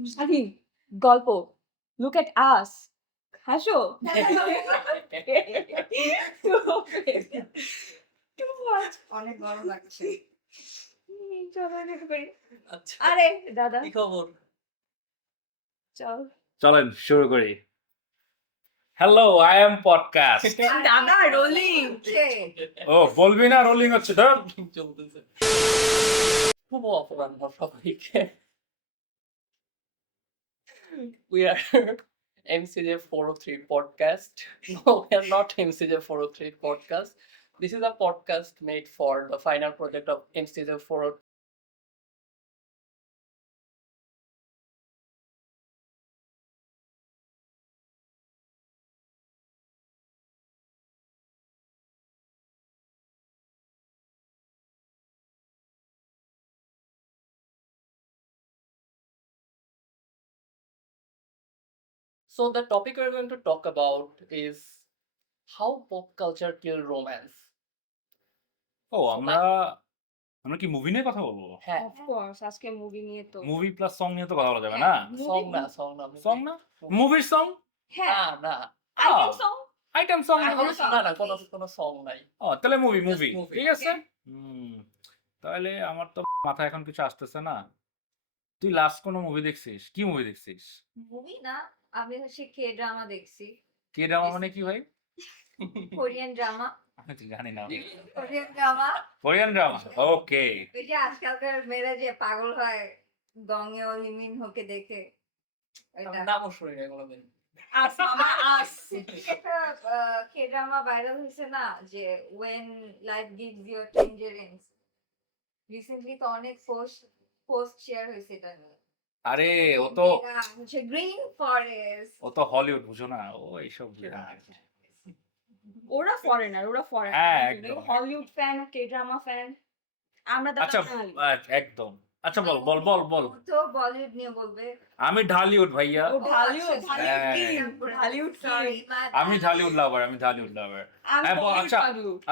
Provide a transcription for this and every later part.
স্বাধীন গল্প look at আস হাসো অনেক গরম লাগছে। আচ্ছা আরে দাদা কি খবর? চল চলেন শুরু করি। Hello, I am podcast. দাদা রোলিং ও বলবি না রোলিং হচ্ছে তো? চলতেছে। শুভ অপরাহ্ন সবাইকে। We are MCJ 403 podcast. No, we are not MCJ 403 podcast. This is a podcast made for the final project of MCJ 403. So the topic we're going to talk about is how pop culture killed romance. ও আমরা আমরা কি movie নিয়ে কথা বলবো? হ্যাঁ, of course আজকে movie নিয়ে তো মুভি প্লাস সং নিয়ে তো কথা বলা যাবে না? song না সং না, মুভির সং, হ্যাঁ না আইটেম সং আইটেম সং। না কোনো song নাই। ও তাহলে মুভি Just movie. ঠিক আছে। তাহলে আমার তো মাথায় এখন কিছু আসতেছে না। তুই লাস্ট কোন মুভি দেখছিস? কি মুভি দেখছিস? মুভি না, আমি হচ্ছে কে ড্রামা দেখছি। কে ড্রামা মানে কি ভাই? Korean drama. আমি তো জানি না। কোরিয়ান ড্রামা কোরিয়ান ড্রামা, ওকে। ওই যে আজকালকার মেয়েরা যে পাগল হয় গঙে ও লিমিন হোকে দেখে ওইটা। নামও শুনি না কোনোদিন। আস মামা আস একটা কে ড্রামা ভাইরাল হয়েছে না যে when life gives you tangerines, recently তো অনেক পোস্ট শেয়ার হয়েছে এটা নিয়ে। আরে ও তো হচ্ছে গ্রিন ফরেস্ট। ও তো হলিউড বুঝো না, ও এইসব বুঝে না। ওরা ফরেনার হ্যাঁ, একদম। Hollywood fan K drama fan আমরা দাদা আচ্ছা বাঙালি। একদম। আচ্ছা বল। তো বলিউড নিয়ে বলবে। আমি ঢালিউড ভাইয়া। ও ঢালিউড আচ্ছা, ঢালিউড সরি আমি ঢালিউড লাভার। হ্যাঁ, বল,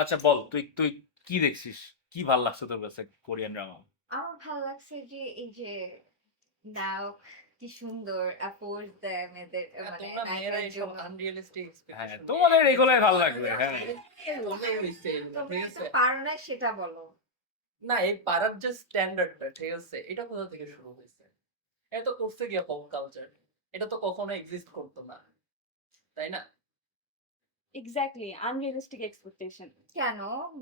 আচ্ছা বল তুই কি দেখছিস? কি ভাল লাগছে তোর কাছে কোরিয়ান ড্রামা? আমার ভালো লাগছে যে এই যে নায়ক কি সুন্দর অ্যাপোজ দেয় মেয়েদের মানে তোমরা মেয়েরা নায়িকার এইসব জন্য। আনরিয়েলিস্টিক হ্যাঁ, তোমাদের এগুলাই ভালো লাগবে। হ্যাঁ, মনে হইছে এগুলো, তোমরা ঠিক একটু আছে? পারো না সেটা বলো। না, এই পাড়ার যে স্ট্যান্ডার্ডটা, ঠিক আছে, এটা কোথা থেকে শুরু হয়েছে? এটা তো করছে গিয়া পপ কালচার। এটা তো কখনো এক্সিস্ট করতো না, তাই না? এক্স্যাক্টলি আনরিয়েলিস্টিক এক্সপেকটেশন কেন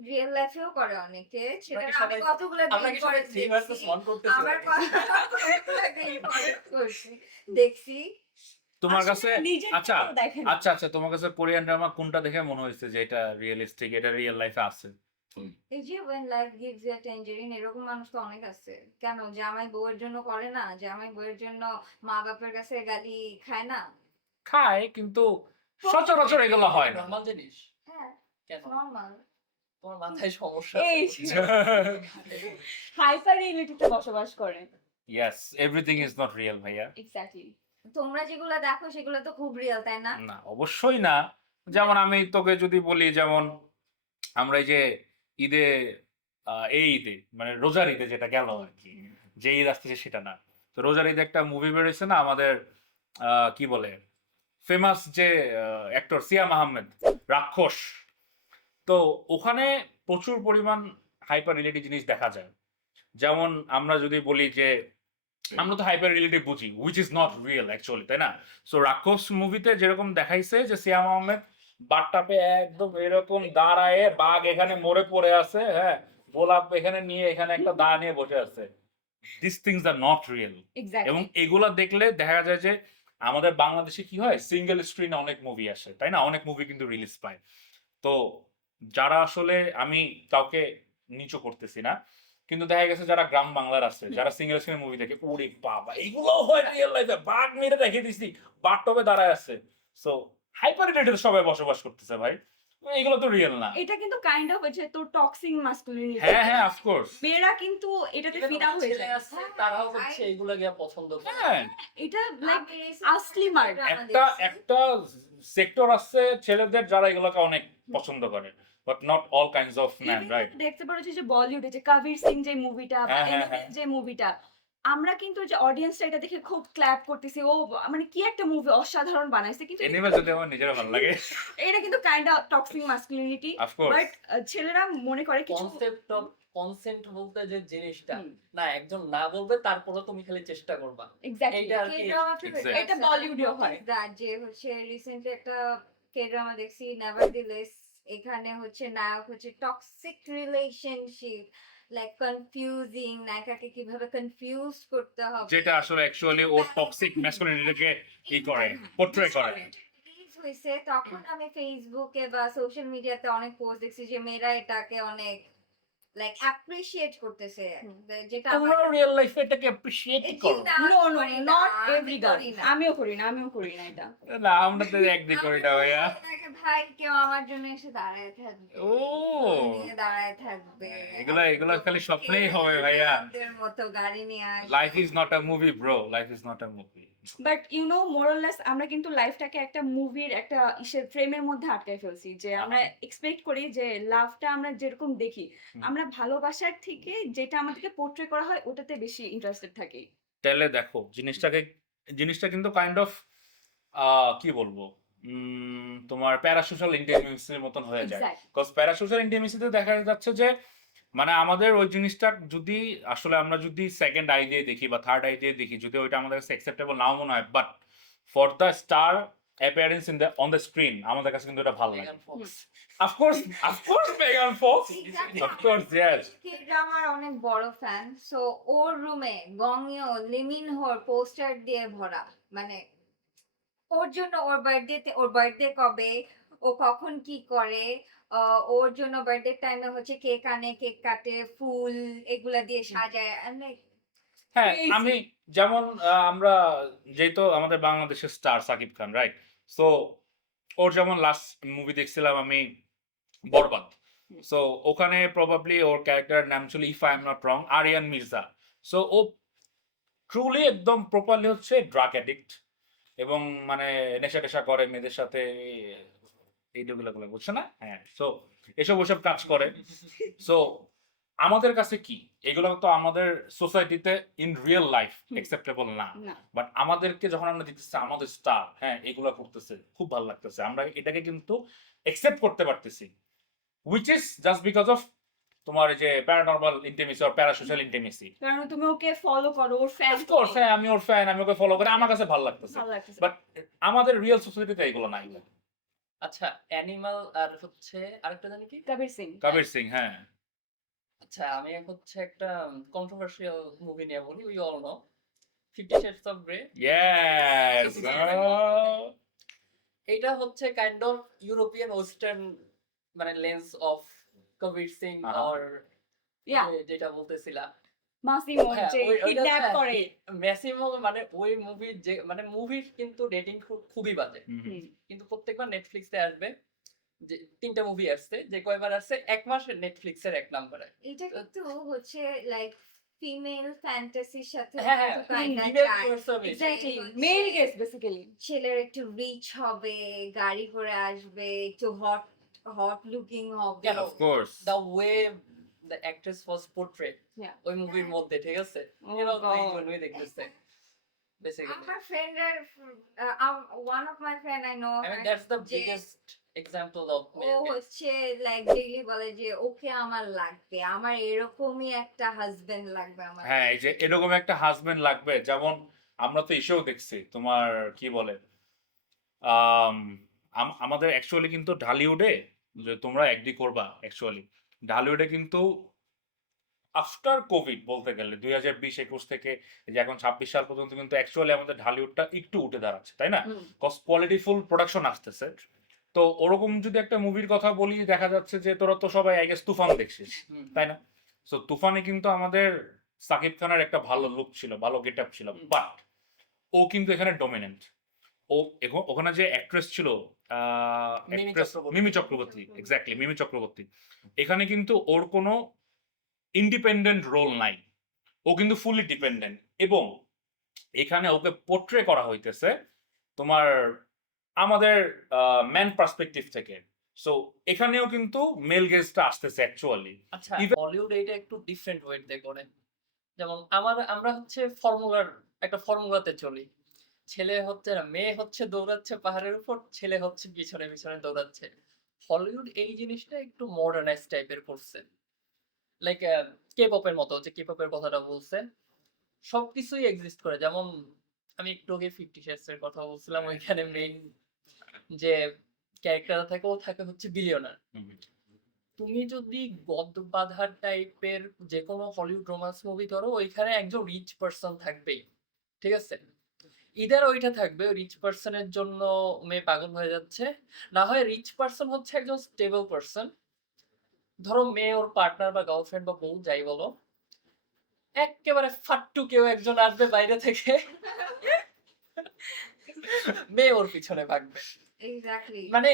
রিয়েল লাইফেও করে অনেকে সেটা আমরা কি আমি সবাই- কতগুলো আমরা কি সবাই 3 ভার্সেস 1 করতেছি? আমার দেখছি তোমার কাছে নিজের আচ্ছা তো দেখেন আচ্ছা তোমার কাছে কোরিয়ান ড্রামা কোনটা দেখে মনে হয়েছে যে এটা রিয়েলিস্টিক, এটা রিয়েল লাইফে আছে? এই যে when life gives you a tangerine এরকম মানুষ তো অনেক আছে। কেন জামাই বউয়ের জন্য করে না? জামাই বউয়ের জন্য মা বাপের কাছে গালি খায় না? খায়, কিন্তু সচরাচর এগুলো হয় না। নরমাল জিনিস। হ্যাঁ কেন? নরমাল। তোমার মাথায় সমস্যা এই আছে। হাইপার রিয়েলিটিতে বসবাস করে yes, everything is not real ভাইয়া। এক্স্যাক্টলি তোমরা যেগুলো দেখো সেগুলো তো খুব রিয়েল তাই না? না, অবশ্যই না। যেমন আমি তোকে যদি বলি, যেমন আমরা এই যে ঈদে এই ঈদে মানে রোজার ঈদে যেটা গেল আর কি, যে ঈদ আসতেছে সেটা না, তো রোজার ঈদে একটা মুভি বেরোয়েছে না আমাদের, কি বলে, ফেমাস যে অ্যাক্টর সিয়াম আহমেদ, রাক্ষস। তো ওখানে প্রচুর পরিমাণ হাইপার রিয়েলিটি জিনিস দেখা যায়। যেমন আমরা যদি বলি যে আমরা তো হাইপার রিয়েলিটি বুঝি, which is not real actually, তাই না? সো রাক্ষস মুভিতে যেরকম দেখাইছে যে সিয়াম আহমেদ বাথটাবে একদম এরকম দাঁড়ায়, বাঘ এখানে মরে পড়ে আছে, হ্যাঁ, গোলাপ এখানে নিয়ে এখানে একটা দা নিয়ে বসে আছে, this things are not real. এবং এগুলা দেখলে দেখা যায় যে আমাদের বাংলাদেশে কি হয়, সিঙ্গেল স্ক্রিনে অনেক মুভি আসে, তাই না? অনেক মুভি কিন্তু রিলিজ পায়। তো যারা আসলে, আমি কাউকে নিচু করতেছি না, কিন্তু দেখা গেছে যারা গ্রাম বাংলার আছে, যারা সিঙ্গেল স্ক্রিন মুভি দেখে, ওরে বাবা এগুলো হয় রিয়েল লাইফে, বাঘ মেরে দেখে দিছি, বাঘ টবে দাঁড়ায় আছে। সো হাইপার রিলেটেড সবাই বসবাস করতেছে ভাই, এগুলো তো রিয়েল না। এটা কিন্তু কাইন্ড অফ হচ্ছে তোর টক্সিং মাস্কুলিনিটি। হ্যাঁ অফ কোর্স। মেয়েরা কিন্তু এটাতে এখানে ফিদা হয়ে ছেলে যায়। আছে, তারাও হচ্ছে এগুলা গিয়া পছন্দ করে। হ্যাঁ, এটা লাইক আমি আসলি মার্ক। একটা সেক্টর আছে ছেলেদের যারা এগুলোকে অনেক পছন্দ করে, but not all kinds of man, right? দেখতে পারো যে বলিউডে যে কবির সিং যে মুভিটা বা হ্যাঁ, হ্যাঁ, এনিমেল যে মুভিটা, আমরা কিন্তু যে অডিয়েন্সটা এটা দেখে খুব ক্ল্যাপ করতেছি, ও মানে কি একটা মুভি অসাধারণ বানাইছে, কিন্তু এনিমে যদি আমার নিজের ভালো লাগে এটা কিন্তু kind of toxic masculinity. Of course but ছেলেরা মনে করে কিছু কনসেপ্ট অফ কনসেন্ট বলতে যে জিনিসটা হুম, না একজন না বলবে তারপরে তুমি খালি চেষ্টা করবা exactly। এইটা আর কি এটা বলিউডেও হয়। যে হচ্ছে রিসেন্টলি একটা কে ড্রামা দেখছি নেভারদিলেস, এখানে হচ্ছে নায়ক হচ্ছে টক্সিক রিলেশনশিপ, লাইক কনফিউজিং, নায়িকাকে কিভাবে কনফিউজ করতে হবে, যেটা আসলে অ্যাকচুয়ালি ওর টক্সিক ম্যাসকুলিনিটিকে ই করে পোর্ট্রে করে। রিলিজ হয়েছে তখন আমি ফেসবুকে বা সোশ্যাল মিডিয়াতে অনেক পোস্ট দেখছি যে মেয়েরা এটাকে অনেক লাইক অ্যাপ্রিশিয়েট করতেছে, হুম। যেটা তোমরা রিয়েল লাইফে এটাকে অ্যাপ্রিশিয়েট করো no no not every girl, আমিও করি না এটা। না আমরা তো একদিক করি না ভাইয়া। ভাই কেউ আমার জন্য এসে দাঁড়ায় থাকবে, ও নিয়ে দাঁড়ায় থাকবে, এগুলা খালি স্বপ্নেই হবে ভাইয়া। আমাদের মতো গাড়ি নিয়ে আসবে। Life is not a movie bro, life is not a movie. But you know moralless আমরা কিন্তু লাইফটাকে একটা মুভির একটা ইসের ফ্রেমের মধ্যে আটকাই ফেলছি, যে আমরা এক্সপেক্ট করি যে লাভটা আমরা যেরকম দেখি, হুম। আমরা ভালোবাসার থেকে যেটা আমাদেরকে পোর্ট্রে করা হয় ওটাতে বেশি ইন্টারেস্টেড থাকি। তাহলে দেখো জিনিসটা কিন্তু কাইন্ড অফ কি বলবো তোমার প্যারাসোশাল ইন্টিমেসির মতন হয়ে যায়। এক্স্যাক্ট। বিকজ প্যারাসোশাল ইন্টিমেসিতে দেখা যাচ্ছে যে মানে আমাদের ওই জিনিসটা যদি আসলে আমরা যদি সেকেন্ড আই দিয়ে দেখি বা থার্ড আই দিয়ে দেখি, যদি ওইটা আমাদের কাছে অ্যাকসেপ্টেবল নাও মনে হয়, but for the star appearance in the on the screen আমাদের কাছে কিন্তু এটা ভালো লাগে। মেগান ফক্স অফকোর্স মেগান ফক্স, Exactly. Of course yes. আমার অনেক বড় ফ্যান, সো ওর রুমে গংইও লিমিন হোর পোস্টার দিয়ে ভরা, মানে ওর জন্য ওর বার্থডে কবে, ও কখন কি করে, ওর জন্য বার্থডে টাইমে হচ্ছে কেক আনে, কেক কাটে, ফুল এগুলা দিয়ে সাজায়। I'm like, হ্যাঁ Crazy. আমি যেমন আমরা যেহেতু আমাদের বাংলাদেশের star Sakib Khan, right? So ওর যেমন লাস্ট মুভি দেখছিলাম আমি বরবাদ। সো ওখানে প্রবাবলি ওর ক্যারেক্টার নাম ছিল, if I am not wrong, Ariyan Mirza. So ও ট্রুলি একদম প্রপারলি হচ্ছে ড্রাগ অ্যাডিক্ট এবং মানে নেশা টেশা করে মেয়েদের সাথে, এইগুলো বুঝছে না? হ্যাঁ, সো ওসব কাজ করে। সো আমাদের কাছে কি এগুলো তো আমাদের সোসাইটিতে ইন রিয়েল লাইফ অ্যাকসেপ্টেবল না, না বাট আমাদেরকে যখন আমরা দেখতেছি আমাদের স্টার হ্যাঁ এগুলো করতেছে, খুব ভালো লাগতেছে, আমরা এটাকে কিন্তু অ্যাকসেপ্ট করতে পারতেছি, which is just because of তোমার এই যে প্যারানরমাল ইন্টিমেসি অর প্যারাসোশাল ইন্টিমেসি। কারণ তুমি ওকে ফলো করো, ওর ফ্যান অফকোর্স হ্যাঁ আমি ওর ফ্যান, আমি ওকে ফলো করি, আমার কাছে ভালো লাগতেছে, ভালো লাগতেছে। বাট আমাদের রিয়েল সোসাইটিতে এগুলো নাই। আচ্ছা অ্যানিমাল আর হচ্ছে আরেকটা জানি কি কবির সিং। কবির সিং, হ্যাঁ আচ্ছা আমি হচ্ছে একটা কন্ট্রোভার্সিয়াল মুভি নিয়ে বলি, we all know 50 Shades of Grey। Yes এটা হচ্ছে কাইন্ড অফ ইউরোপিয়ান ওয়েস্টার্ন মানে লেন্স অফ কবির সিং আর ইয়া যেটা বলতেছিলা মাসিমো হ্যাঁ, যে ওইটা কিডন্যাপ হচ্ছে- করে। ম্যাক্সিমাম মানে ওই মুভির যে মানে মুভির কিন্তু রেটিং খুবই বাজে, হুম। কিন্তু প্রত্যেকবার নেটফ্লিক্সে আসবে, যে 3টা মুভি আসছে, যে কয়বার আসছে এক মাস নেটফ্লিক্সের 1 নম্বরে। এটা কিন্তু হচ্ছে লাইক ফিমেল ফ্যান্টাসির সাথে হ্যাঁ হ্যাঁ একটু kinda female যায়। towards of it। এক্স্যাক্টলি হচ্ছে- মেল গেস বেসিক্যালি। ছেলের একটু রিচ হবে, গাড়ি করে আসবে, একটু হট লুকিং হবে। কেন? Of course The way the actress was portrayed Yeah. ওই মুভির মধ্যে, ঠিক আছে, Oh you know, God. এই জন্যই দেখতেছে basically. আমার ফ্রেন্ডের one of my friend I know, I mean that's the যে- biggest example of ও male gaze. হচ্ছে লাইক ডেইলি বলে যে ওকে আমার লাগবে, আমার এরকমই একটা হাজবেন্ড লাগবে আমার। হ্যাঁ এই যে এরকম একটা হাজবেন্ড লাগবে, যেমন আমরা তো এসেও দেখছি তোমার কি বলে আমাদের অ্যাকচুয়ালি কিন্তু ঢালিউডে, যে তোমরা এগ্রি করবা, অ্যাকচুয়ালি ঢালিউডে কিন্তু আফটার কোভিড বলতে গেলে 2020-21 থেকে যে এখন 26 সাল পর্যন্ত কিন্তু অ্যাকচুয়ালি আমাদের ঢালিউডটা একটু উঠে দাঁড়াচ্ছে, তাই না? কজ কোয়ালিটিফুল প্রোডাকশন আসতেছে। তো ওরকম যদি একটা মুভির কথা বলি, দেখা যাচ্ছে যে তোরা তো সবাই আই গেস তুফান দেখছিস, হুম। তাই না? সো তুফানে কিন্তু আমাদের সাকিব খানের একটা ভালো লুক ছিল, ভালো গেট আপ ছিল, বাট ও কিন্তু এখানে ডমিনেন্ট। ও ওখানে যে অ্যাক্ট্রেস ছিল মিমি actress চক্রবর্তী। মিমি চক্রবর্তী, এক্স্যাক্টলি মিমি চক্রবর্তী, এখানে কিন্তু ওর কোনো ইন্ডিপেন্ডেন্ট রোল নাই, ও কিন্তু ফুলি ডিপেন্ডেন্ট, এবং এখানে ওকে পোর্ট্রে করা হইতেছে তোমার আমাদের ম্যান পার্সপেক্টিভ থেকে। সো এখানেও কিন্তু মেল গেজটা আসতেছে অ্যাকচুয়ালি। আচ্ছা হলিউড এটা একটু ডিফারেন্ট ওয়েতে করে, যেমন আমরা হচ্ছে একটা ফর্মুলাতে চলি। ছেলে হচ্ছে না, মেয়ে হচ্ছে দৌড়াচ্ছে পাহাড়ের উপর, ছেলে হচ্ছে পিছনে পিছনে দৌড়াচ্ছে। হলিউড এই জিনিসটা একটু মডার্নাইজ টাইপের করছে, লাইক কে পপের মতো, যে কে পপের কথাটা বলছে, সবকিছুই এক্সিস্ট করে। যেমন আমি একটু আগে 50 শেডস এর কথা বলছিলাম, ওইখানে মেইন যে ক্যারেক্টার থাকে, ও থাকে হচ্ছে বিলিয়নার। তুমি যদি গদবাঁধা টাইপের যে কোনো হলিউড রোমান্স মুভি ধরো, ওইখানে একজন রিচ পার্সন থাকবেই, ঠিক আছে? ইদার ওইটা থাকবে, রিচ পার্সনের জন্য মেয়ে পাগল হয়ে যাচ্ছে, না হয় রিচ পার্সন হচ্ছে একজন স্টেবল পার্সন। ধরো মেয়ে ওর পার্টনার বা গার্লফ্রেন্ড বা বউ যাই বলো, একেবারে ফাট্টু কেউ একজন আসবে বাইরে থেকে, মেয়ে ওর পিছনে ভাগবে। এক্স্যাক্টলি মানে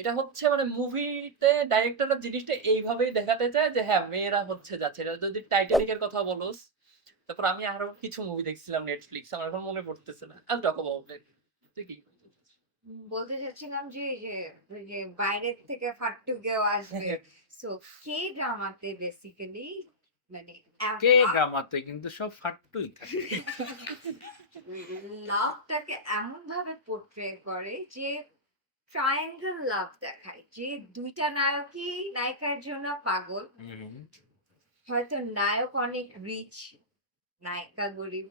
এটা হচ্ছে মানে মুভিতে ডাইরেক্টররা জিনিসটা এইভাবেই দেখাতে চায় যে হ্যাঁ মেয়েরা হচ্ছে যাচ্ছে। এটা যদি টাইটানিকের কথা বলোস, তারপর আমি আরো কিছু মুভি দেখছিলাম নেটফ্লিক্স, আমার এখন মনে পড়তেছে না, আমি টক অ্যাবাউট ইট। তুই কি বলতে চাচ্ছিলাম যে এই যে ওই যে বাইরের থেকে ফাট্টু কেউ আসবে, সো কে ড্রামাতে বেসিক্যালি মানে কে ড্রামাতে কিন্তু সব ফাট্টুই থাকে। লাভটাকে এমন ভাবে পোর্ট্রে করে যে ট্রায়াঙ্গেল লাভ দেখায়, যে দুইটা নায়কই নায়িকার জন্য পাগল। হয়তো নায়ক অনেক রিচ, নায়িকা গরিব,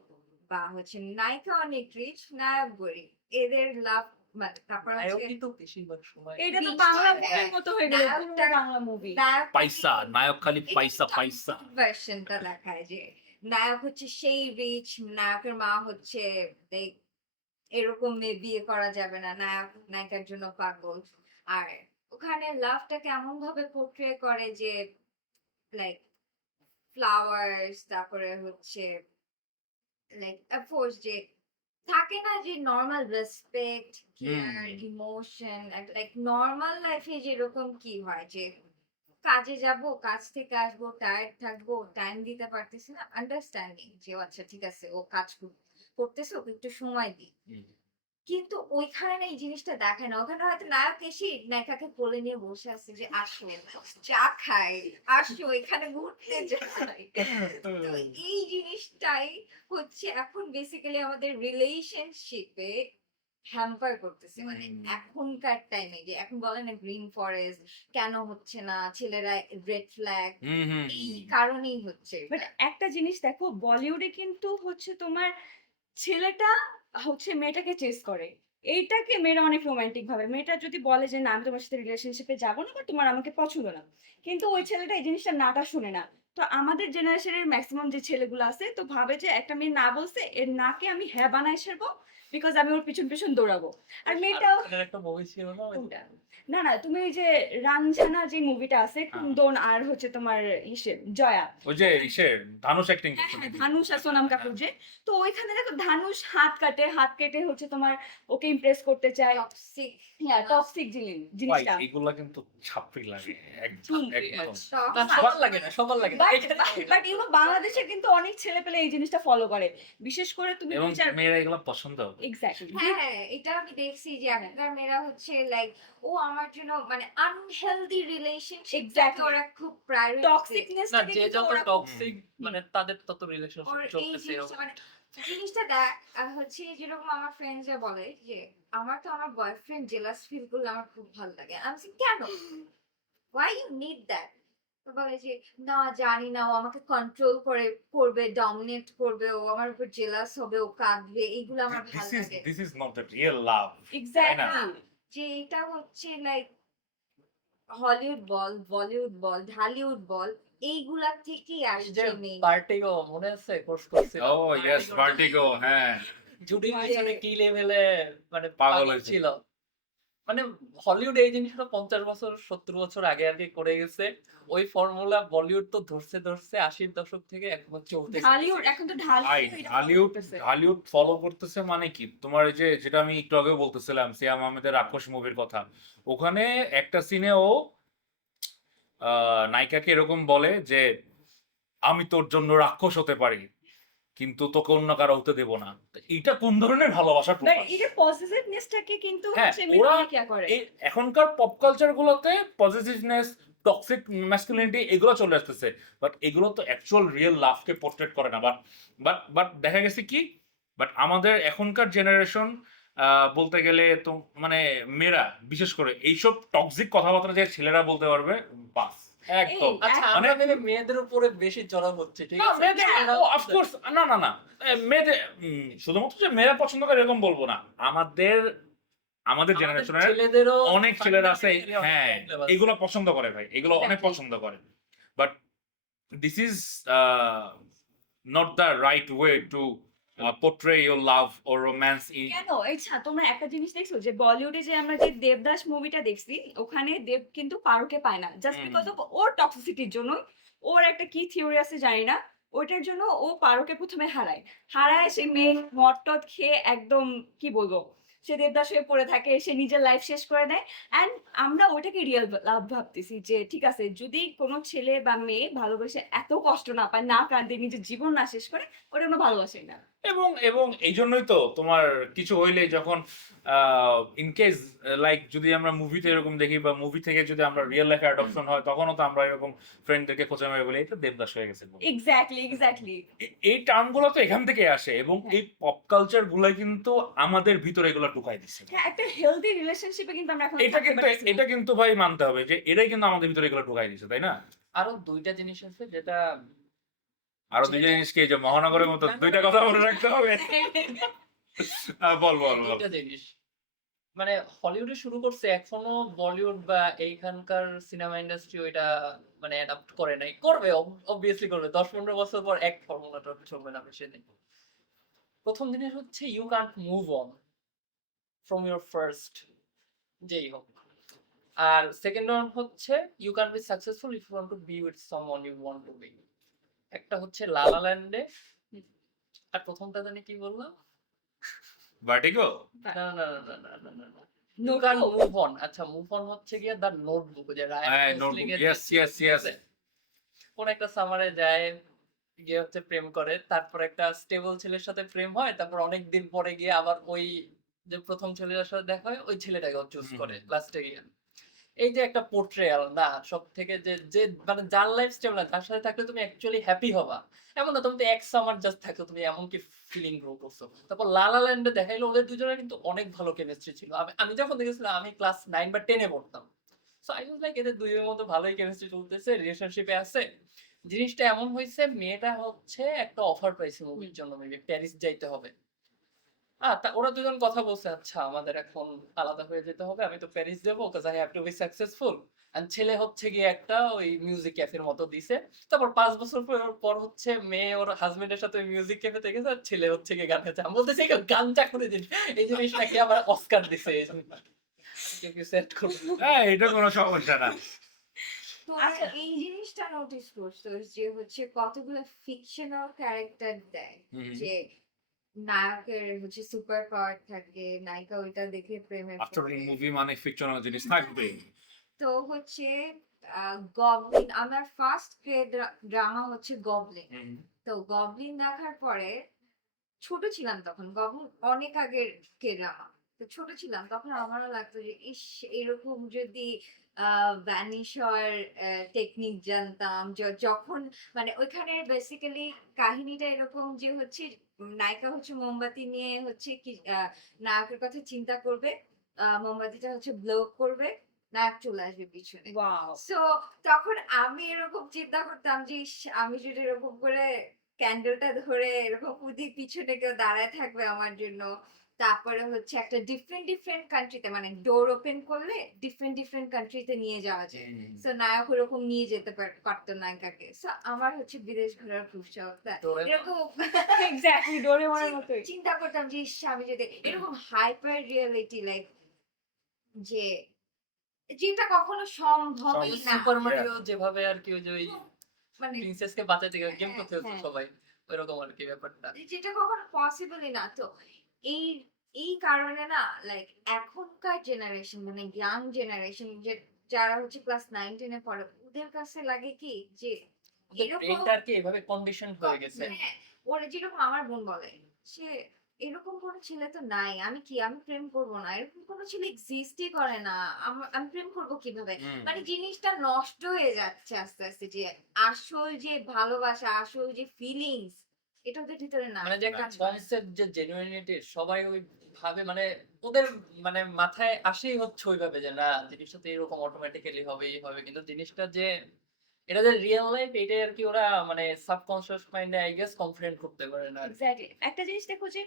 বা হচ্ছে নায়িকা অনেক রিচ, নায়ক গরিব, এদের লাভ মানে তারপর নায়ক হচ্ছে কিন্তু বেশিরভাগ সময় এটা তো Beach বাংলা boy, মুভির মতো হয়ে গেল, পুরো নায়কটা- বাংলা মুভি। নায়ক পয়সা, নায়ক খালি পয়সা পয়সা। ভার্সনটা দেখায় যে নায়ক হচ্ছে সেই রিচ, নায়কের মা হচ্ছে like এরকম মেয়ে বিয়ে করা যাবে না, নায়ক নায়িকার জন্য পাগল। আর ওখানে লাভটাকে এমন ভাবে পোর্ট্রে করে যে লাইক ফ্লাওয়ার্স, তারপরে হচ্ছে লাইক অফকোর্স যে থাকে না যে normal respect, care, emotion, like normal লাইফে যেরকম কি হয় যে কাজে যাব, কাজ থেকে আসবো, টায়ার্ড থাকবো, টাইম দিতে পারতেছি না, আন্ডারস্ট্যান্ডিং যে আচ্ছা ঠিক আছে ও কাজ করতেছে, ওকে একটু সময় দিই। কিন্তু ওইখানে না এই জিনিসটা দেখায় না। ওখানে হয়তো নায়ক এসে নায়িকাকে কোলে নিয়ে বসে আছে যে আসো চা খাই, আসো এখানে ঘুরতে যাই। তো এই জিনিসটাই হচ্ছে এখন বেসিক্যালি আমাদের রিলেশনশিপে হ্যাম্পার করতেছে। মানে এখনকার টাইমে যে এখন বলে না গ্রিন ফরেস্ট কেন হচ্ছে না, ছেলেরা রেড ফ্ল্যাগ, এই কারণেই হচ্ছে বাট এটা। একটা জিনিস দেখো, বলিউডে কিন্তু হচ্ছে তোমার ছেলেটা হচ্ছে মেয়েটাকে চেস করে, এইটাকে মেয়েরা অনেক রোমান্টিক ভাবে, মেয়েটা যদি বলে যে না আমি তোমার সাথে রিলেশনশিপে যাবো না বা তোমার আমাকে পছন্দ না, কিন্তু ওই ছেলেটা এই জিনিসটা নাটা শুনে না। তো আমাদের জেনারেশনের ম্যাক্সিমাম যে ছেলেগুলো আছে তো ভাবে যে একটা মেয়ে না বলছে এর নাকে আমি হ্যাঁ বানায় সারবো, বিকজ আমি ওর পিছন পিছন দৌড়াবো। আর মেয়েটাও শাহরুখ খানের একটা মুভি ছিল না ওই যে- কোনটা? না না, তুমি ওই যে রাঞ্ঝানা যে মুভিটা আছে, কুন্দন আর হচ্ছে তোমার ইসে জয়া, ওই যে ইসে ধানুষ অ্যাক্টিং হ্যাঁ করছে। হ্যাঁ ধানুষ আর সোনাম কাপুর যে, তো ওইখানে দেখো ধানুষ হাত কেটে হচ্ছে তোমার ওকে ইমপ্রেস করতে চায়। টক্সিক হ্যাঁ টক্সিক ভাই জিনিসটা। এগুলা কিন্তু ছাপড়ি লাগে একদম হুম। একদম। না, সবার লাগে না, সবার লাগে না। বাট ইউনো বাংলাদেশে কিন্তু অনেক ছেলে পেলে এই জিনিসটা ফলো করে, বিশেষ করে তুমি এবং বিচার মেয়েরা এগুলা পছন্দ করে। এক্স্যাক্টলি। হ্যাঁ, এটা আমি দেখছি যে এখনকার মেয়েরা হচ্ছে লাইক ও আমার জন্য মানে আনহেলদি রিলেশনশিপ Exactly. ওরা খুব প্রায়োরিটি টক্সিকনেস না, যে যত টক্সিক মানে তাদের তত ওর রিলেশনশিপ এই চলতেছে জিনিসটা এরকম। মানে জিনিসটা দেখ হচ্ছে যেরকম আমার ফ্রেন্ডসরা বলে যে আমার তো আমার বয়ফ্রেন্ড জেলাস ফিল করলে আমার খুব ভালো লাগে। আমি বলছি কেন, why you need that? তো বলে যে না জানি না, ও আমাকে কন্ট্রোল করবে, ডমিনেট করবে, ও আমার উপর জেলাস হবে, ও কাঁদবে, এইগুলো আমার ভালো লাগে। This is not the real love. Exactly. যে এটা হচ্ছে লাইক হলিউড বল, বলিউড বল, ঢালিউড বল, এইগুলা থেকেই এই যে আসছে মেয়ে। পার্টিগো মনে আছে কোর্স করছিল? Oh yes, Vertigo, হ্যাঁ। জুডির পিছনে কি লেভেলে মানে পাগল পাগল হয়েছে। ছিল। মানে হলিউড এই জিনিসটা 50 বছর 70 বছর আগে আর কি করে গেছে। ওই ফর্মুলা বলিউড তো ধরছে 80-র দশক থেকে এখনো চলতেছে। ঢালিউড এখন তো ভাই ঢালিউড ঢালিউড ফলো করতেছে মানে কি, তোমার এই যে যেটা আমি একটু আগে বলতেছিলাম সিয়াম আহমেদের রাক্ষস মুভির কথা, ওখানে একটা সিনে ও নায়িকাকে এরকম বলে যে আমি তোর জন্য রাক্ষস হতে পারি কিন্তু তোকে অন্য কারো হতে দেব না। তো এটা কোন ধরনের ভালোবাসার বাট প্রকাশ? এটা পজিটিভনেসটাকে কিন্তু হ্যাঁ, হচ্ছে ওরা মেয়েরা কি করে। এই এখনকার পপ কালচার গুলোতে পজিটিভনেস, টক্সিক ম্যাসকুলিনিটি এগুলো চলে আসতেছে, বাট এগুলো তো অ্যাকচুয়াল রিয়েল লাভকে পোর্ট্রেট করে না। বাট দেখা গেছে কি, বাট আমাদের এখনকার জেনারেশন বলতে গেলে তো মানে মেয়েরা বিশেষ করে এইসব টক্সিক কথাবার্তা যে ছেলেরা বলতে পারবে, বাস একদম। আচ্ছা এক- আমরা ভেবে মেয়েদের উপরে বেশি চড়া হচ্ছে, ঠিক না আছে? মেয়েদের ছেলেরাও- অফকোর্স না মেয়েদের শুধুমাত্র যে মেয়েরা পছন্দ করে এরকম বলবো না, আমাদের আমাদের জেনারেশনের ছেলেদেরও অনেক ছেলেরা আছে, fundamentally অনেক হ্যাঁ problem আছে। এগুলো পছন্দ করে ভাই, এগুলো অনেক Exactly. পছন্দ করে, but this is not the right way to portray your love or romance in. কেন? আচ্ছা তোমরা একটা জিনিস দেখছো যে বলিউডে যে আমরা যে দেবদাস মুভিটা দেখছি, ওখানে দেব কিন্তু পারুকে পায় না জাস্ট হুম। বিকজ অফ ওর টক্সিসিটির জন্য। ওর একটা কি থিওরি আছে জানি না, ওইটার জন্য ও পারুকে প্রথমে হারায় সে মেয়ে মদ টদ খেয়ে একদম কি বলবো, সে দেবদাস হয়ে পড়ে থাকে, সে নিজের লাইফ শেষ করে দেয়। অ্যান্ড আমরা ওইটাকে রিয়েল লাভ ভাবতেছি যে ঠিক আছে, যদি কোনো ছেলে বা মেয়ে ভালোবেসে এত কষ্ট না পায়, না কাঁদে, নিজের জীবন না শেষ করে, ওটা কোনো ভালোবাসে না। এবং এই জন্যই তো তোমার কিছু হইলে যখন ইন কেস লাইক যদি আমরা মুভিতে এরকম দেখি বা মুভি থেকে যদি আমরা রিয়েল লাইফে অ্যাডপশন হয়, তখনও তো আমরা এরকম ফ্রেন্ডদেরকে খোঁচা মেরে বলি এটা দেবদাস হয়ে গেছে বলে। এক্স্যাক্টলি এই টার্মগুলো তো এখান থেকে আসে, এবং হ্যাঁ। এই পপ কালচার গুলো কিন্তু আমাদের ভিতরে এগুলো ঢুকাই দিচ্ছে। হ্যাঁ, একটা হেলদি রিলেশনশিপে কিন্তু আমরা এখন এটা কিন্তু ভাই মানতে হবে যে এরাই কিন্তু আমাদের ভিতরে এগুলো ঢুকাই দিচ্ছে, তাই না? আরো দুইটা জিনিস আছে যেটা আরো দুইটা জিনিস কি, যে মহানগরের মতো দুইটা কথা মনে রাখতে হবে। বল দুইটা জিনিস, মানে হলিউডে শুরু করছে, এখনো বলিউড বা এইখানকার সিনেমা ইন্ডাস্ট্রি ওইটা মানে অ্যাডাপ্ট করে নাই। করবে, অবভিয়াসলি করবে, 10-15 বছর পর এক ফর্মুলাটা চলবে না বেশি দিন। প্রথম জিনিস হচ্ছে you can't move on from your first, যেই হোক। আর সেকেন্ড ওয়ান হচ্ছে you can be successful if you want to be with someone you want to be. একটা হচ্ছে লা লা ল্যান্ডে, আর প্রথমটা জানি কি বললাম, ভার্টিগো। না না না না না না না না, ইউ ক্যান মুভ অন। আচ্ছা মুভ অন হচ্ছে গিয়ে দ্য নোটবুক, যে রায়ান হ্যাঁ গোসলিং নোটবুক, এর ইয়েস কোন একটা সামারে যায়, গিয়ে হচ্ছে প্রেম করে, তারপর একটা স্টেবল ছেলের সাথে প্রেম হয়, তারপর অনেক দিন পরে গিয়ে আবার ওই যে প্রথম ছেলেটার সাথে দেখা হয় ওই ছেলেটাকে চুজ করে লাস্টে গিয়ে। এই যে একটা পোর্ট্রেয়াল না সব থেকে, যে যে মানে যার লাইফ স্টাইল না, যার সাথে থাকলে তুমি অ্যাকচুয়ালি হ্যাপি হবা, এমন না তুমি তো এক সামার জাস্ট থাকো, তুমি এমন কি ফিলিং গ্রো করছো। তারপর লা লা ল্যান্ডে দেখাইলো ওদের দুজনের কিন্তু অনেক ভালো কেমিস্ট্রি ছিল। আমি যখন দেখেছিলাম আমি ক্লাস 9 বা 10 এ পড়তাম, সো আই ওয়াজ লাইক এদের দুইজনের মধ্যে ভালোই কেমিস্ট্রি চলতেছে, রিলেশনশিপে আছে। জিনিসটা এমন হয়েছে, মেয়েটা হচ্ছে একটা অফার পাইছে মুভির জন্য, মেবি প্যারিস যাইতে হবে। ওরা দুজন কথা বলছে, আচ্ছা আমাদের এখন আলাদা হয়ে যেতে হবে, আমি তো প্যারিস যাবো, cause I have to be successful. And ছেলে হচ্ছে গিয়ে একটা ওই মিউজিক ক্যাফের মতো দিছে। তারপর 5 বছর পর হচ্ছে মেয়ে ওর হাজবেন্ডের সাথে মিউজিক ক্যাফেতে গেছে, আর ছেলে হচ্ছে গিয়ে গান গাচ্ছে। আমি বলতেছি গান চাকুরে দিন, এই জিনিসটাকে আবার অস্কার দিছে এই জন্য। কেউ কেউ সেট করবে। হ্যাঁ এটা কোনো সমস্যা না। তোমরা আচ্ছা। এই জিনিসটা নোটিস করছো যে হচ্ছে কতগুলো ফিকশনাল ক্যারেক্টার দেয়, যে নায়কের হচ্ছে সুপার পাওয়ার থাকে, নায়িকা ওইটা দেখে প্রেমে আফটার পড়ে। মুভি মানে ফিকশনাল জিনিস থাকবে। তো হচ্ছে গবলিন, আমার ফার্স্ট ড্রামা হচ্ছে গবলিন। তো গবলিন দেখার পরে ছোট ছিলাম তখন, গবলিন অনেক আগের কে ড্রামা, তো ছোট ছিলাম তখন আমারও লাগতো যে ইস এরকম যদি ভ্যানিশ হওয়ার টেকনিক জানতাম। যখন মানে ওইখানে বেসিক্যালি কাহিনীটা এরকম যে হচ্ছে নায়িকা হচ্ছে মোমবাতি নিয়ে হচ্ছে কি নায়কের কথা চিন্তা করবে, মোমবাতিটা হচ্ছে ব্লো করবে, নায়ক চলে আসবে পিছনে। ওয়াও, সো তখন আমি এরকম চিন্তা করতাম যে ইস, আমি যদি এরকম করে ক্যান্ডেলটা ধরে এরকম উদি পিছনে কেউ দাঁড়ায় থাকবে আমার জন্য। তারপরে হচ্ছে একটা ডিফারেন্ট কান্ট্রিতে মানে ডোর ওপেন করলে ডিফারেন্ট কান্ট্রিতে নিয়ে যাওয়া যায়। সো নায়ক ওরকম নিয়ে যেতে পারতো নায়িকাকে। সো আমার হচ্ছে বিদেশ ঘোরার খুব শখ। এরকম এক্স্যাক্টলি ডোরেমনের মতোই। চিন্তা করতাম যে ইস, আমি যদি এরকম হাইপার রিয়েলিটি লাইক যে যেটা কখনো সম্ভবই না, সুপার মারিও যেভাবে আর কি, ওই যে ওই মানে প্রিন্সেসকে বাঁচাতে গিয়ে গেম করতে হতো হ্যাঁ। সবাই, ওইরকম আর কি ব্যাপারটা। যেটা কখনো পসিবলই না। তো এই এই কারণে না লাইক এখনকার জেনারেশন মানে ইয়াং জেনারেশন যে যারা হচ্ছে ক্লাস 9-10 এ পড়ে, ওদের কাছে লাগে কি যে এরকম ব্রেনটা আর কি এভাবে কন্ডিশন হয়ে গেছে। হ্যাঁ, ওরা যেরকম আমার বোন বলে সে এরকম কোনো ছেলে তো নাই। আমি প্রেম করব না। এরকম কোনো ছেলে এক্সিস্টই করে না। আমি প্রেম করব কিভাবে? মানে জিনিসটা নষ্ট হয়ে যাচ্ছে আস্তে, আস্তে যে আসল যে ভালোবাসা, আসল যে ফিলিংস এটা ওদের ভিতরে না মানে যে একটা কাজ করে না। কনসেপ্ট যে জেনুইনিটি সবাই ওই ভাবে মানে ওদের মানে মাথায় আসেই হচ্ছে ওইভাবে যে না জিনিসটা তো এরকম অটোমেটিক্যালি হবেই হবে কিন্তু জিনিসটা যে এটা যে রিয়েল লাইফ এটা আর কি ওরা মানে সাবকনসিয়াস মাইন্ডে আই গেস কমপ্লেন করতে পারে না আর কি। এক্স্যাক্টলি। একটা জিনিস দেখো যে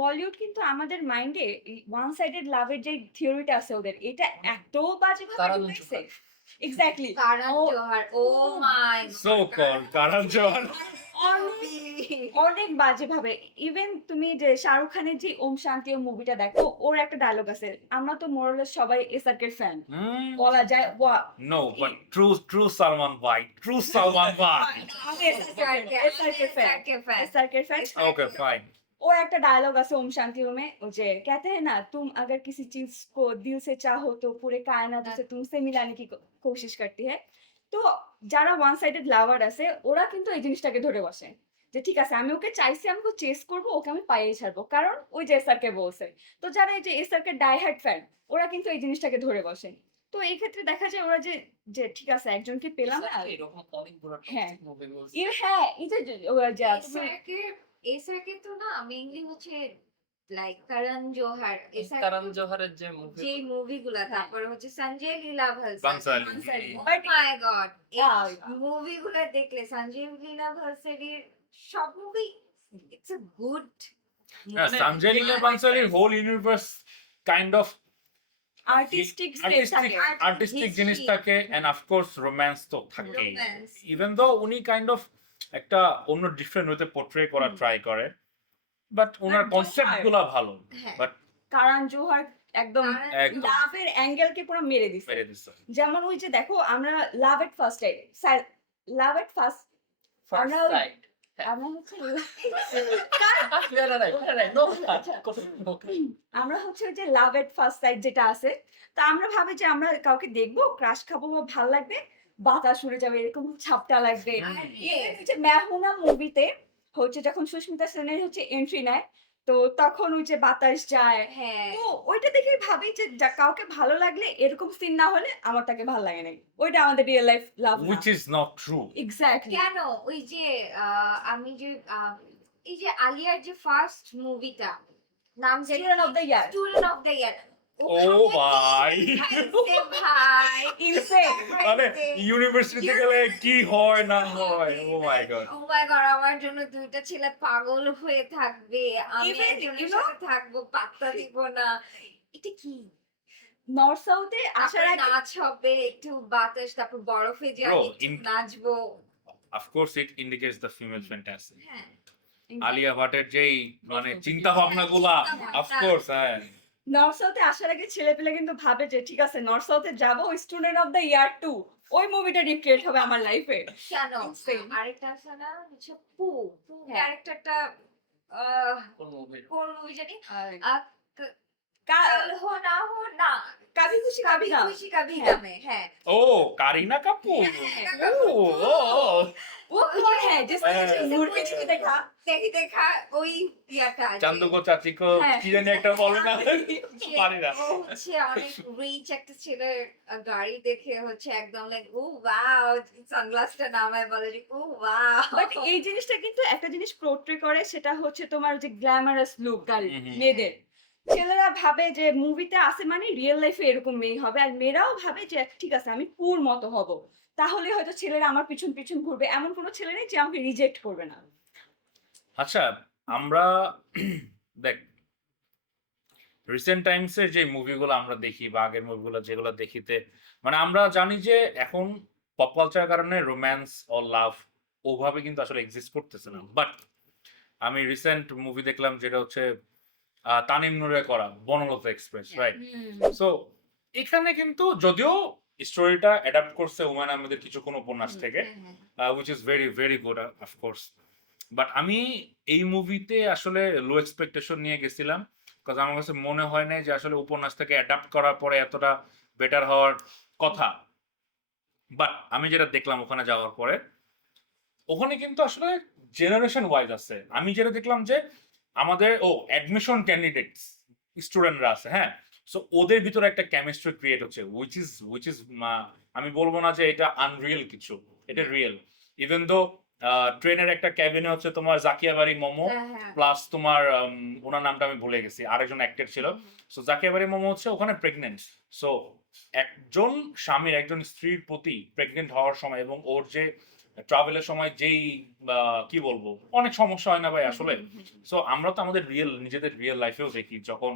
বলিউড কিন্তু আমাদের মাইন্ডে ওয়ান সাইডেড লাভের যে থিওরিটা আছে ওদের এটা এত বাজেভাবে কারণ ঢুকাইছে। এক্স্যাক্টলি। কারণ ও জোহার, ও মাই সো কল কারণ জোহার অনেক বাজেভাবে। ইভেন তুমি যে শাহরুখ খানের যে ওম শান্তি ওম মুভিটা দেখো ওর একটা ডায়লগ আছে, আমরা তো মোরালেস সবাই এসআরকের ফ্যান বলা যায়। নো বাট ট্রু সালমান ভাই ট্রু সালমান ভাই এসআরকের ফ্যান। ওকে ফাইন और एक डायलॉग আছে ओम शांति ओम में वो जे कहते हैं ना तुम अगर किसी चीज को दिल से चाहो तो पूरे कायनात उसे तुमसे मिलाने की कोशिश करती है। তো যারা ওয়ান সাইডেড লাভার আছে ওরা কিন্তু এই জিনিসটাকে ধরে বসে যে ঠিক আছে আমি ওকে চাইছি আমি ওকে চেস করবো ওকে আমি পাইয়ে ছাড়বো কারণ ওই যে এসআরকে বলছে। তো যারা এই যে এসআরকে ডাইহার্ড ফ্যান ওরা কিন্তু এই জিনিসটাকে ধরে বসে। তো এই ক্ষেত্রে দেখা যায় ওরা যে যে ঠিক আছে একজনকে পেলাম না। এরকম অনেকগুলো হ্যাঁ। টক্সিক মুভি বলছে হ্যাঁ এই যে ওরা যে এসআরকে তো না মেইনলি হচ্ছে লাইক করণ জোহার কারণ জোহরের যে মুভি যে মুভিগুলা তারপরে হচ্ছে Sanjay Leela Bhansali. Bhansali But my god Yeah. মুভিগুলা দেখলে সঞ্জয় লীলা ভালসালির সব movie it's a good Sanjay Leela বানসালির whole universe kind of artistic artistic জিনিস থাকে এন্ড অফকোর্স রোম্যান্স তো থাকে Romance. ইভেন দো উনি কাইন্ড অফ একটা অন্য ডিফারেন্ট ওয়েতে পোর্ট্রে করা ট্রাই করে but owner But concept Johar- গুলা ভালো হ্যাঁ বাট কারণ জোহার একদম একদম লাভের অ্যাঙ্গেলকে পুরো মেরে দিছে। মেরে দিচ্ছে যেমন ওই যে দেখো আমরা love at first sight love at first first আমরা- সাইড আমরা হচ্ছে আমরা হচ্ছে ওই যে লাভ এট ফার্স্ট সাইড যেটা আছে তা আমরা ভাবি যে আমরা কাউকে দেখবো ক্রাশ খাবো বা ভালো লাগবে বাতাস উড়ে যাবে এরকম ছাপটা লাগবে। Yes. এই যে মেহুনা মুভিতে হচ্ছে যখন সুস্মিতা সেনের হচ্ছে এন্ট্রি নেয় তো তখন ওই যে বাতাস যায় হ্যাঁ তো ওইটা দেখে ভাবি যে কাউকে ভালো লাগলে এরকম সিন না হলে আমার তাকে ভালো লাগে না ওইটা আমাদের real life love which is not true exactly. কেন ওই যে আমি যে এই যে আলিয়ার যে ফার্স্ট মুভিটা নাম যে student of the year student of the year ও ভাই ভাই ইনসেন মানে ইউনিভার্সিটিতে গেলে কি হয় না হয় ও মাই গড ও মাই গড আমার জন্য দুইটা ছেলে পাগল হয়ে থাকবে আমি Even, একজনের you know- সাথে থাকবো পাত্তা দিব না এটা কি নর্থ সাউথে আসার তারপরে আগে নাচ হবে একটু বাতাস তারপর বরফে যে Bro, একটু in- নাচবো of course it indicates the female fantasy হ্যাঁ আলিয়া ভাটের যেই মানে চিন্তা ভাবনা গুলা চিন্তাভাবনা। of course হ্যাঁ নর্থ সাউথে আসার আগে ছেলে পেলে কিন্তু ভাবে যে ঠিক আছে নর্থ সাউথে যাবো স্টুডেন্ট অফ দ্য ইয়ার 2 ওই মুভিটা রিক্রিয়েট হবে আমার লাইফে। কেন Insane. আরেকটা আছে না হচ্ছে পু হ্যাঁ। ক্যারেক্টারটা কোন মুভি কোন মুভি জানি কাল হো না হো না কাবি খুশি কাবি কবি না খুশি কবি হ্যাঁ। গামে হ্যাঁ ও কারিনা কাপুর হ্যাঁ, ও ও वो कौन है जिसने हाँ। मुझे नूर की छवि देखा দেখি দেখা ওই ইয়াটা যে- চান্দু কো চাচি কো হ্যাঁ। কি জানি একটা বলে না যে পারি না ও হচ্ছে অনেক রিচ একটা ছেলের গাড়ি দেখে হচ্ছে একদম লাইক ও ওয়াও সানগ্লাসটা নামায় বলে যে ও ওয়াও বাট এই জিনিসটা কিন্তু একটা জিনিস পোর্ট্রে করে সেটা হচ্ছে তোমার যে গ্ল্যামারাস লুক গার্ল হুম। মেয়েদের ছেলেরা ভাবে যে মুভিতে আছে মানে রিয়েল লাইফে এরকম মেয়ে হবে আর মেয়েরাও ভাবে যে ঠিক আছে আমি পুর মতো হব তাহলে হয়তো ছেলেরা আমার পিছন পিছন ঘুরবে এমন কোনো ছেলে নেই যে আমাকে রিজেক্ট করবে না। আচ্ছা আমরা দেখ রিসেন্ট টাইমসের যে মুভিগুলো আমরা দেখি বা আগের মুভিগুলো যেগুলো দেখিতে মানে আমরা জানি যে এখন পপ কালচারের কারণে রোম্যান্স ও লাভ ওভাবে কিন্তু আসলে এক্সিস্ট করতেছে না বাট আমি রিসেন্ট মুভি দেখলাম যেটা হচ্ছে তানিম নূরে করা বনলতা এক্সপ্রেস রাইট সো এখানে কিন্তু যদিও স্টোরিটা অ্যাডাপ্ট করছে হুমায়ুন আহমেদের কিছু কোনো উপন্যাস থেকে which is very very good of course but আমি এই মুভিতে আসলে লো এক্সপেকটেশন নিয়ে গেছিলাম কারণ আমার কাছে মনে হয় না যে আসলে উপন্যাস থেকে অ্যাডাপ্ট করার পরে এতটা বেটার হওয়ার কথা বাট আমি যেটা দেখলাম ওখানে যাওয়ার পরে ওখানে কিন্তু আসলে জেনারেশন ওয়াইজ আছে আমি যেটা দেখলাম যে আমাদের অ্যাডমিশন ক্যান্ডিডেটস স্টুডেন্টরা আছে, হ্যাঁ, সো ওদের ভিতরে একটা কেমিস্ট্রি ক্রিয়েট হচ্ছে উইচ ইজ আমি বলবো না যে এটা আনরিয়েল কিছু, এটা রিয়েল। ইভেন দো ট্রেনের একটা ক্যাবিনে হচ্ছে তোমার জাকিয়া বাড়ি মোমো হ্যাঁ প্লাস তোমার ওনার নামটা আমি ভুলে গেছি, আরেকজন অ্যাক্টর ছিল। সো জাকিয়া বাড়ি মোমো হচ্ছে ওখানে প্রেগনেন্ট। সো একজন স্বামীর একজন স্ত্রীর প্রতি প্রেগনেন্ট হওয়ার সময় এবং ওর যে ট্রাভেলের সময় যেই কি বলবো অনেক সমস্যা হয় না ভাই আসলে। সো আমরা তো আমাদের নিজেদের রিয়েল লাইফেও দেখি, যখন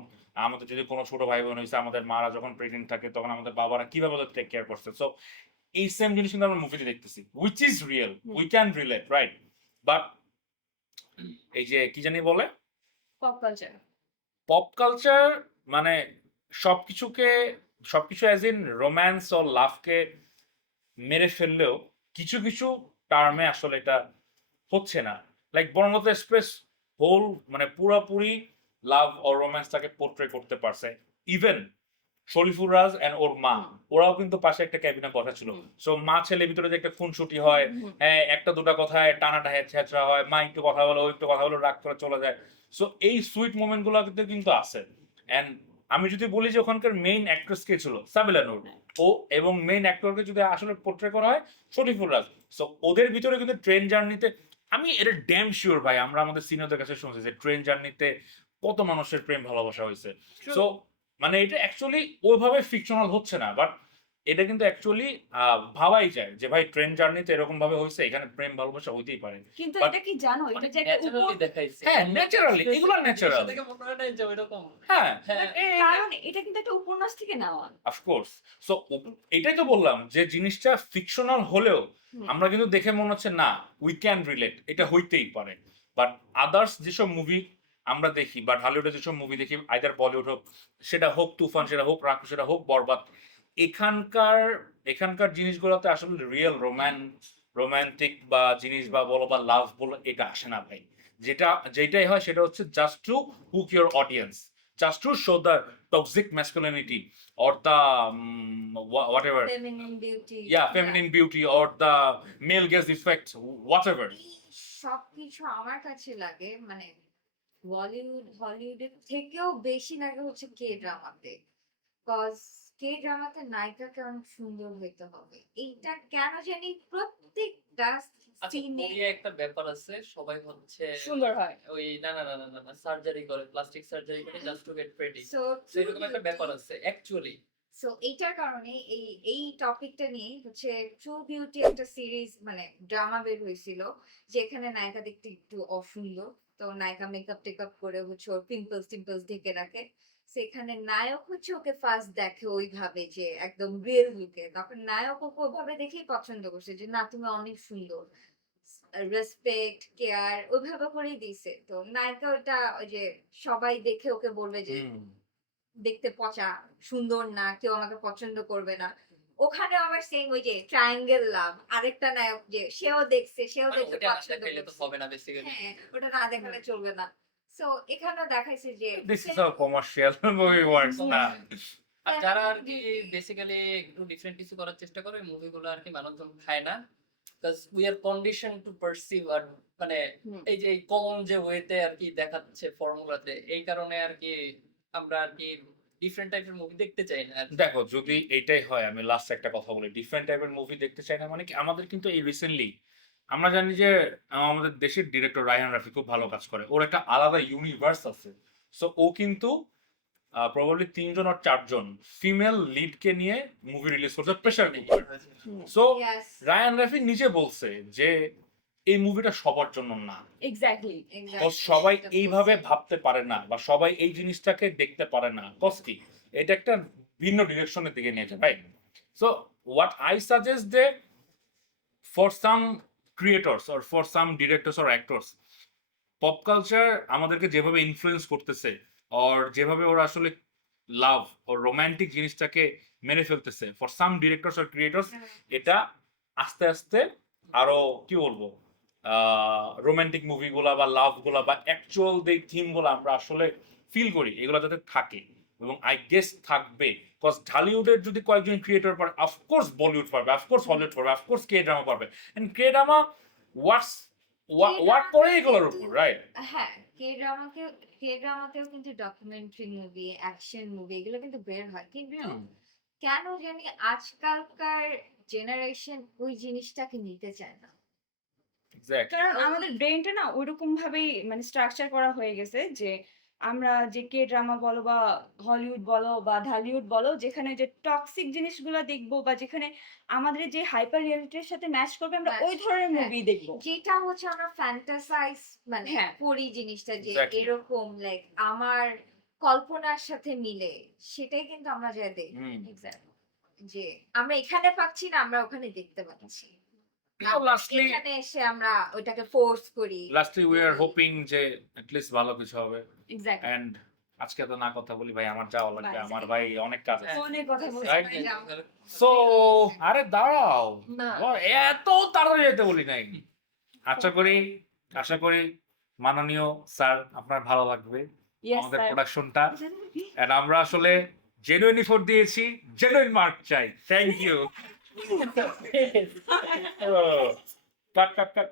আমাদের যদি কোনো ছোট ভাই বোন হয়েছে, আমাদের মারা যখন প্রেগনেন্ট থাকে তখন আমাদের বাবারা কিভাবে ওদের টেক কেয়ার করছে। সো এই সেম জিনিস কিন্তু আমরা মুভিতে দেখতেছি, which is real, we can relate, right? But এই যে কি জানি বলে পপ কালচার। পপ কালচার মানে সবকিছুকে সবকিছু অ্যাজ ইন রোম্যান্স ও লাভকে মেরে ফেললেও কিছু কিছু টার্মে আসলে এটা হচ্ছে না। লাইক বর্ণত এক্সপ্রেস হোল মানে পুরোপুরি লাভ ও রোম্যান্সটাকে পোর্ট্রে করতে পারছে। Even Shariful Raj and or মা, ওরাও কিন্তু পাশে একটা ক্যাবিনে বসা ছিল। সো মা ছেলের ভিতরে যে একটা খুনসুটি হয়, হ্যাঁ, একটা দুটা কথায় টানাটা ছেঁচড়া হয়, মা একটু কথা বলে, ও একটু কথা বলে, রাগ করে চলে যায়। সো এই সুইট মোমেন্ট গুলো কিন্তু আছে। এন্ড আমি যদি বলি যে ওখানকার মেইন অ্যাক্ট্রেস কে ছিল, সাবিলা নূর, ও এবং মেইন অ্যাক্টরকে যদি আসলে পোর্ট্রে করা হয় শরীফুল রাজ। সো ওদের ভিতরে কিন্তু ট্রেন জার্নিতে আমি এটা ড্যাম শিওর ভাই, আমরা আমাদের সিনিয়রদের কাছে শুনছি যে ট্রেন জার্নিতে কত মানুষের প্রেম ভালোবাসা হয়েছে। সো মানে এটা অ্যাকচুয়ালি ওইভাবে ফিকশনাল হচ্ছে না, বাট এটা কিন্তু অ্যাকচুয়ালি ভাবাই যায় যে ভাই ট্রেন জার্নিতে এরকম ভাবে হয়েছে, এখানে প্রেম ভালোবাসা হইতেই পারে। কিন্তু But- এটা কি জানো, এটা অনেক যে একটা ন্যাচারালি দেখাইছে। হ্যাঁ, naturally, এগুলো natural। থেকে মনে হয় না যে ওইরকম। হ্যাঁ, হ্যাঁ। কারণ এটা কিন্তু একটা উপন্যাস থেকে নেওয়া। অফকোর্স। সো এটাই তো বললাম যে জিনিসটা ফিকশনাল হলেও আমরা কিন্তু দেখে মনে হচ্ছে না উই ক্যান রিলেট, এটা হইতেই পারে। বাট আদার্স যেসব মুভি আমরা দেখি বা হলিউডের যেসব মুভি দেখি, আইদার বলিউড হোক, সেটা হোক তুফান, সেটা হোক রাকু, সেটা হোক বরবাদ, এখানকার এখানকার জিনিসগুলোতে আসলে রিয়েল রোমান্টিক বা জিনিস বা বলো বা লাভ বলো এটা আসে না ভাই। যেটাই হয় সেটা হচ্ছে just two hook your audience, just to show the toxic masculinity or the whatever, feminine beauty feminine beauty or the male gaze effect, whatever. সবকিছু আমার কাছে লাগে মানে হলিউডের থেকেও বেশি লাগে হচ্ছে কে ড্রামাতে। কজ কে ড্রামাতে নায়িকাকে অনেক সুন্দর হইতে হবে, এইটা কেন জানি প্রত্যেকটা আচ্ছা, সিনে কোরিয়া একটা ব্যাপার আছে, সবাই হচ্ছে সুন্দর হয়। ওই না সার্জারি করে, প্লাস্টিক সার্জারি করে just to get pretty. So so এরকম একটা ব্যাপার আছে অ্যাকচুয়ালি। সো এইটার কারণে এই টপিকটা নিয়ে হচ্ছে ট্রু বিউটি একটা সিরিজ মানে ড্রামা বের হয়েছিল, যেখানে নায়িকা দেখতে একটু অসুন্দর, তো নায়িকা মেকআপ টেকআপ করে হচ্ছে ওর টিম্পলস ঢেকে রাখে। সেখানে নায়ক হচ্ছে ওকে ফার্স্ট দেখে ওইভাবে যে একদম রিয়েল লুকে, তখন নায়ক ওকে ওইভাবে দেখেই পছন্দ করছে যে না তুমি অনেক সুন্দর, রেসপেক্ট কেয়ার ওইভাবে করেই দিছে। তো নায়িকা ওটা ওই যে সবাই দেখে ওকে বলবে যে দেখতে পচা, সুন্দর না, কেউ আমাকে পছন্দ করবে না। ওখানে আবার সেম ওই যে ট্রায়াঙ্গেল লাভ, আরেকটা নায়ক যে সেও দেখছে, সেও দেখে ওটা না পছন্দ দেখাইলে তো করছে। হবে না বেসিক্যালি। হ্যাঁ, ওটা না দেখালে চলবে না। সো এখানেও দেখাইছে যে This is how commercial movie works না। আর যারা আর কি বেসিক্যালি একটু ডিফারেন্ট কিছু করার চেষ্টা করে মুভিগুলো আর কি মানুষজন খায় না, because we are condition to perceive. আর মানে এই যে কমন যে ওয়েতে আর কি দেখাচ্ছে ফর্মুলাতে, এই কারণে আর কি আমরা আর কি ডিফারেন্ট টাইপের মুভি দেখতে চাই না। দেখো যদি এইটাই হয়, আমি লাস্ট একটা কথা বলি, ডিফারেন্ট টাইপের মুভি দেখতে চাই না মানে কি, আমাদের কিন্তু এই রিসেন্টলি আমরা জানি যে আমাদের দেশের ডিরেক্টর রায়হান রাফি খুব ভালো কাজ করে, ওর একটা আলাদা ইউনিভার্স আছে। সো ও কিন্তু প্রবাবলি 3জন আর 4জন ফিমেল লিডকে নিয়ে মুভি রিলিজ করছে pressure cooker. So Yes, Raihan Rafi নিজে বলছে যে এই মুভিটা সবার জন্য না, এক্স্যাক্টলি। exactly, কজ সবাই সেটা এইভাবে বলছে। ভাবতে পারে না বা সবাই এই জিনিসটাকে দেখতে পারে না, কজ কি এটা একটা ভিন্ন ডিরেকশনের দিকে নিয়ে যায়, right? So what I suggest they for some creators or for some directors or actors, pop culture আমাদেরকে যেভাবে ইনফ্লুয়েন্স করতেছে আর যেভাবে ওরা আসলে লাভ ও রোমান্টিক জিনিসটাকে মেরে ফেলতেছে, for some directors or creators এটা আস্তে আস্তে আরো কি বলবো রোমান্টিক মুভিগুলা বা লাভ গুলা বা অ্যাকচুয়াল যে থিম গুলা আমরা আসলে ফিল করি এগুলো যাতে থাকে, এবং আই গেস থাকবে। কজ ঢালিউডের যদি কয়েকজন ক্রিয়েটর পারে, অফকোর্স বলিউড পারবে, অফকোর্স হলিউড পারবে, অফকোর্স কে ড্রামা পারবে। And K drama what's work করে এগুলোর উপর, রাইট? হ্যাঁ, কে ড্রামাতেও কিন্তু ডকুমেন্টারি মুভি, অ্যাকশন মুভি এগুলো কিন্তু বের হয়, কিন্তু কেন জানি আজকালকার জেনারেশন ওই জিনিসটাকে নিতে চায় না। এক্স্যাক্টলি। কারণ আমাদের ব্রেনটা না ওইরকম ভাবেই মানে স্ট্রাকচার করা হয়ে গেছে যে আমরা যে কে ড্রামা বলো বা হলিউড বলো বা ঢালিউড বলো, যেখানে যে টক্সিক জিনিসগুলো দেখবো বা যেখানে আমাদের যে হাইপার রিয়েলিটির সাথে ম্যাচ করবে, আমরা Match, ওই ধরনের হ্যাঁ। মুভি দেখবো। যেটা হচ্ছে আমরা ফ্যান্টাসাইজ মানে হ্যাঁ। করি জিনিসটা যে Exactly. এরকম লাইক আমার কল্পনার সাথে মিলে, সেটাই কিন্তু আমরা যা দেখি। এক্স্যাক্টলি। যে আমরা এখানে পাচ্ছি না, আমরা ওখানে দেখতে পাচ্ছি। লাস্টলি এখানে এসে আমরা ওইটাকে ফোর্স করি। উই আর হোপিং যে অ্যাটলিস্ট ভালো কিছু হবে। এক্স্যাক্টলি। এন্ড আজকে তো না কথা বলি ভাই, আমার যাওয়া লাগবে, Bye. আমার ভাই অনেক কাজ আছে। ফোনে কথা বলছি। Right? যাও। সো আরে দাঁড়াও, না। এত তাড়াতাড়ি যেতে বলি নাই। আশা করি মাননীয় স্যার আপনার ভালো লাগবে Yes, আমাদের sir. প্রোডাকশনটা, এন্ড আমরা আসলে জেনুইন এফোর্ট দিয়েছি, জেনুইন মার্ক চাই। Thank you. Cut cut cut